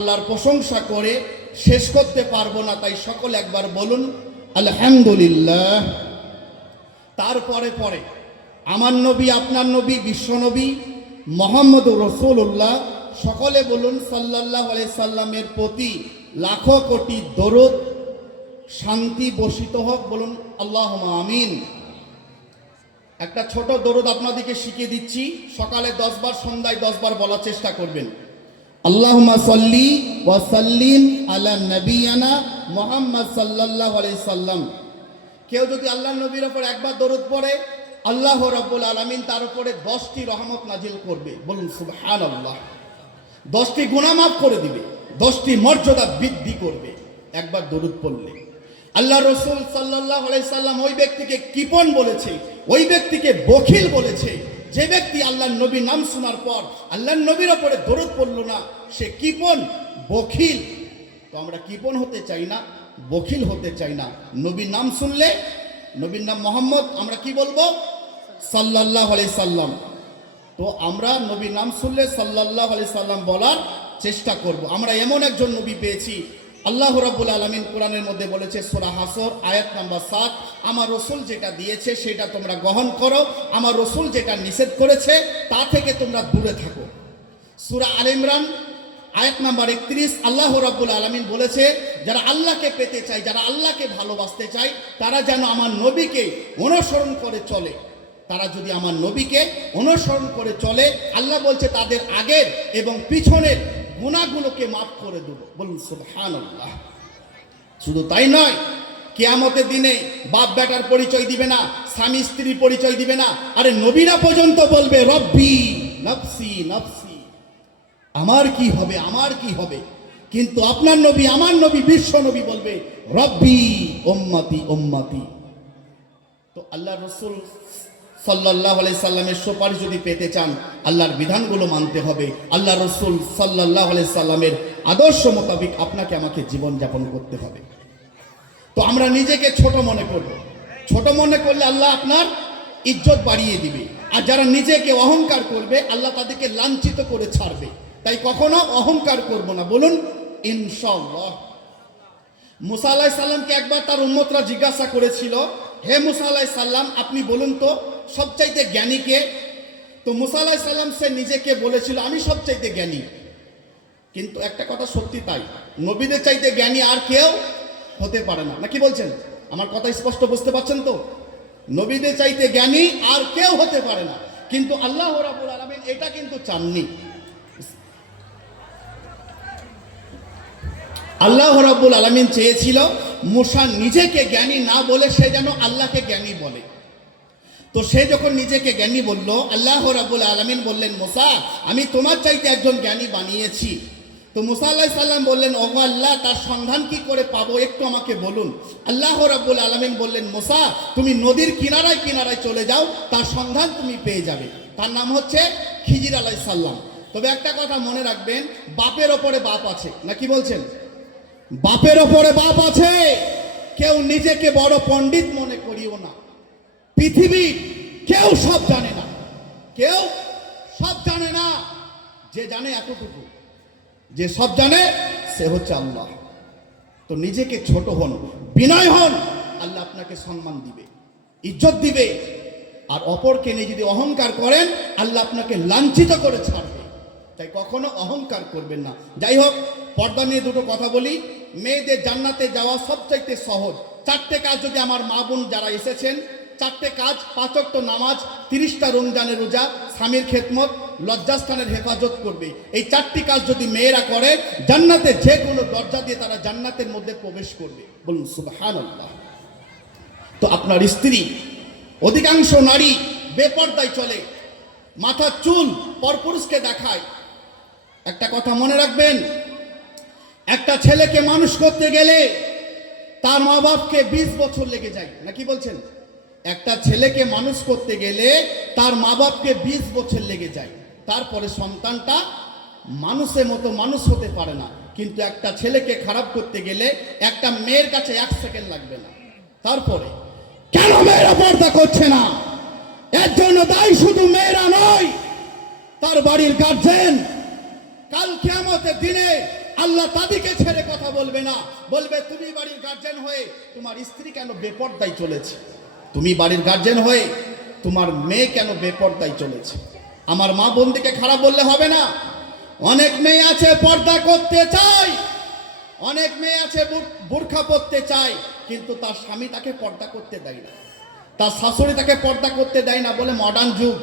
আল্লাহর প্রশংসা করে শেষ করতে পারবো না, তাই সকলে একবার বলুন আলহামদুলিল্লাহ। তারপরে পরে আমার নবী, আপনার নবী, বিশ্বনবী মুহাম্মদ রাসূলুল্লাহ, সকলে বলুন সাল্লাল্লাহু আলাইহি সাল্লামের প্রতি লাখো কোটি দরুদ শান্তি বর্ষিত হোক। বলুন আল্লাহুম্মা আমিন। একটা ছোট দরুদ আপনাদেরকে শিখিয়ে দিচ্ছি, সকালে 10 বার, সন্ধ্যায় 10 বার বলার চেষ্টা করবেন। আল্লাহুম্মা সাল্লি ওয়া সাল্লিম আলা নবিয়ানা মুহাম্মদ সাল্লাল্লাহু আলাইহি সাল্লাম। কেউ যদি আল্লাহর নবীর উপর একবার দরুদ পড়ে, আল্লাহ রাব্বুল আলামিন তার উপরে 10টি রহমত নাজিল করবে। বলুন সুবহানাল্লাহ। 10টি গুনাহ মাফ করে দিবে, 10টি মর্যাদা বৃদ্ধি করবে একবার দরুদ পড়লে। আল্লাহ রাসূল সাল্লাল্লাহু আলাইহি সাল্লাম ওই ব্যক্তিকে কৃপণ বলেছে, ওই ব্যক্তিকে বখিল বলেছে যে ব্যক্তি আল্লাহর নবীর নাম শোনার পর আল্লাহর নবীর উপরে দরুদ পড়লো না, সে কৃপণ, বখিল। তো আমরা কৃপণ হতে চাই না, বখিল হতে চাই না। নবীর নাম শুনলে, নবীর নাম মুহাম্মদ, আমরা কি বলবো? সাল্লাল্লাহু আলাইহি সাল্লাম। তো আমরা নবীর নাম শুনলে সাল্লাল্লাহু আলাইহি সাল্লাম বলার চেষ্টা করব। আমরা এমন একজন নবী পেয়েছি, আল্লাহ রাব্বুল আলামিন কোরআনের মধ্যে বলেছে সূরা হাসর আয়াত নাম্বার 7, আমার রাসূল যেটা দিয়েছে সেটা তোমরা গ্রহণ করো, আমার রাসূল যেটা নিষেধ করেছে তা থেকে তোমরা দূরে থাকো। সূরা আল ইমরান আয়াত নাম্বার 31, আল্লাহ রাব্বুল আলামিন বলেছে যারা আল্লাহকে পেতে চায়, যারা আল্লাহকে ভালোবাসতে চায়, তারা যেন আমার নবীকে অনুসরণ করে চলে। তারা যদি আমার নবীকে অনুসরণ করে চলে, আল্লাহ বলছে তাদের আগের এবং পিছনের গুনাহগুলোকে মাফ করে দেব। বলুন সুবহানাল্লাহ। শুধু তাই নয়, কিয়ামতের দিনে বাপ বেটার পরিচয় দিবে না, স্বামী স্ত্রীর পরিচয় দিবে না। আরে নবীরা পর্যন্ত বলবে রব্বি নফসি নফসি, আমার কি হবে, আমার কি হবে। কিন্তু আপনার নবী, আমার নবী, বিশ্ব নবী বলবে রব্বি উম্মতি উম্মতি। তো আল্লাহ রাসূল সাল্লাল্লাহু আলাইহি সাল্লামের সুপারিশ যদি পেতে চান, আল্লাহর বিধানগুলো মানতে হবে। আল্লাহ রাসূল সাল্লাল্লাহু আলাইহি সাল্লামের আদর্শ মোতাবেক আপনাকে আমাকে জীবন যাপন করতে হবে। তো আমরা নিজেকে ছোট মনে করব, ছোট মনে করলে আল্লাহ আপনার ইজ্জত বাড়িয়ে দিবে। আর যারা নিজেকে অহংকার করবে, আল্লাহ তাদেরকে লাঞ্ছিত করে ছাড়বে। তাই কখনো অহংকার করব না। বলুন ইনশাআল্লাহ। মুসা আলাইহিস সালামকে একবার তার উম্মতরা জিজ্ঞাসা করেছিল, হে মুসা আলাইহিস সালাম, আপনি বলুন তো সবচাইতে জ্ঞানী কে? তো মুসা আলাইহিস সালাম সে নিজেকে বলেছিল আমি সবচাইতে জ্ঞানী। কিন্তু একটা কথা সত্যি, তাই নবীদের চাইতে জ্ঞানী আর কেউ হতে পারে না। নাকি বলছেন? আমার কথা স্পষ্ট বুঝতে পারছেন তো? নবীদের চাইতে জ্ঞানী আর কেউ হতে পারে না। কিন্তু আল্লাহ রাব্বুল আলামিন এটা কিন্তু চাননি। আল্লাহ রাব্বুল আলামিন চেয়েছিল মুসা নিজেকে জ্ঞানী না বলে সে যেন আল্লাহকে জ্ঞানী বলে। তো সে যখন নিজেকে জ্ঞানী বলল, আল্লাহ রাব্বুল আলামিন বললেন মুসা, আমি তোমার চাইতে একজন জ্ঞানী বানিয়েছি। তো মুসা আলাইহিস সালাম বললেন, ওগো আল্লাহ, তার সন্ধান কি করে পাবো একটু আমাকে বলুন। আল্লাহ রাব্বুল আলামিন বললেন, মুসা, তুমি নদীর কিনারায় কিনারায় চলে যাও, তার সন্ধান তুমি পেয়ে যাবে। তার নাম হচ্ছে খিজির আলাইহিস সালাম। তবে একটা কথা মনে রাখবেন, বাপের ওপরে বাপ আছে। নাকি বলছেন? বাপের ওপরে বাপ আছে। কেউ নিজেকে বড় পণ্ডিত মনে করিও না। পৃথিবীর কেউ সব জানে না, কেউ সব জানে না। যে জানে এতটুকু, যে সব জানে সে হচ্ছে আল্লাহ। তো নিজেকে ছোট হন, বিনয় হন, আল্লাহ আপনাকে সম্মান দিবে, ইজ্জত দিবে। আর অপরকে নিয়ে যদি অহংকার করেন, আল্লাহ আপনাকে লাঞ্ছিত করে ছাড়বে। তাই কখনো অহংকার করবেন না। যাই হোক, পর্দা নিয়ে দুটো কথা বলি। মেয়েদের জান্নাতে যাওয়া সবচাইতে সহজ 4টে কাজ যদি আমার মা বোন যারা এসেছেন, 4টে কাজ, 5 ওয়াক্ত নামাজ, 30টা রমজানের রোজা, স্বামীর খেদমত, লজ্জাস্থানের হেফাজত করবে। এই 4টি কাজ যদি মেয়েরা করে, জান্নাতে যে কোনো দরজা দিয়ে তারা জান্নাতের মধ্যে প্রবেশ করবে। বলুন সুবহানাল্লাহ। তো আপনার স্ত্রী, অধিকাংশ নারী বেপরদায় চলে, মাথার চুল পরপুরুষকে দেখায়। একটা কথা মনে রাখবেন, একটা ছেলেকে মানুষ করতে গেলে তার মা বাপকে 20 বছর লেগে যায়। নাকি বলছেন? একটা ছেলেকে মানুষ করতে গেলে তার মা বাপকে 20 বছর লেগে যায়। তারপরে সন্তানটা মানুষের মতো মানুষ হতে পারে না। কিন্তু একটা ছেলেকে খারাপ করতে গেলে একটা মেয়ের কাছে 1 সেকেন্ড লাগবে না। তারপরে কেন মেয়েরা পর্দা করছে না? এর জন্য দায়ী শুধু মেয়েরা নয়, তার বাড়ির গার্জেন। কাল কিয়ামতের দিনে আল্লাহ তাদেরকে ছেড়ে কথা বলবে না, বলবে তুমি বাড়ির গার্জেন হয়ে তোমার স্ত্রী কেন বেপরদায় চলেছে, তুমি বাড়ির গার্জেন হয়ে তোমার মেয়ে কেন বেপরদায় চলেছে। আমার মা বোনদিকে খারাপ বললে হবে না। অনেক মেয়ে আছে পর্দা করতে চায়, অনেক মেয়ে আছে বোরখা পরতে চায়, কিন্তু তার স্বামী তাকে পর্দা করতে দেয় না, তার শাশুড়ি তাকে পর্দা করতে দেয় না, বলে মডার্ন যুগ,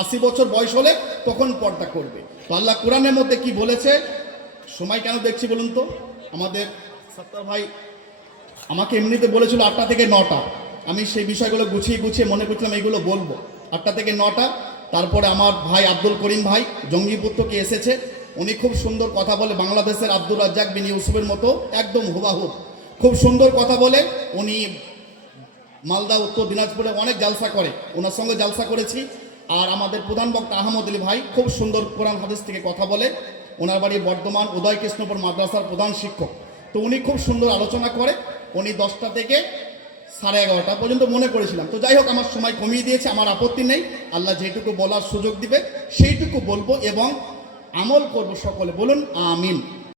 80 বছর বয়স হলে তখন পর্দা করবে। তো আল্লাহ কোরআনের মধ্যে কি বলেছে, সময় কেন দেখছি বলুন তো, আমাদের সত্তার ভাই আমাকে এমনিতে বলেছিল 8টা থেকে 9টা, আমি সেই বিষয়গুলো গুছিয়ে গুছিয়ে মনে করছিলাম এইগুলো বলবো, 8টা থেকে 9টা। তারপরে আমার ভাই আব্দুল করিম ভাই জঙ্গিপুর থেকে এসেছে, উনি খুব সুন্দর কথা বলে, বাংলাদেশের আব্দুর রাজ্জাক বিন ইউসুফের মতো একদম হুবাহুব, খুব সুন্দর কথা বলে। উনি মালদা উত্তর দিনাজপুরে অনেক জালসা করে, ওনার সঙ্গে জালসা করেছি। আর আমাদের প্রধান বক্তা আহমদ আলী ভাই খুব সুন্দর কোরআন হাদিস থেকে কথা বলে, ওনার বাড়ি বর্ধমান উদয় কৃষ্ণপুর মাদ্রাসার প্রধান শিক্ষক। তো উনি খুব সুন্দর আলোচনা করে, উনি 10টা থেকে 11:30 পর্যন্ত মনে করেছিলাম। তো যাই হোক, আমার সময় কমিয়ে দিয়েছে, আমার আপত্তি নেই, আল্লাহ যেটুকু বলার সুযোগ দিবে সেইটুকু বলবো এবং আমল করব, সকলে বলুন আমিন।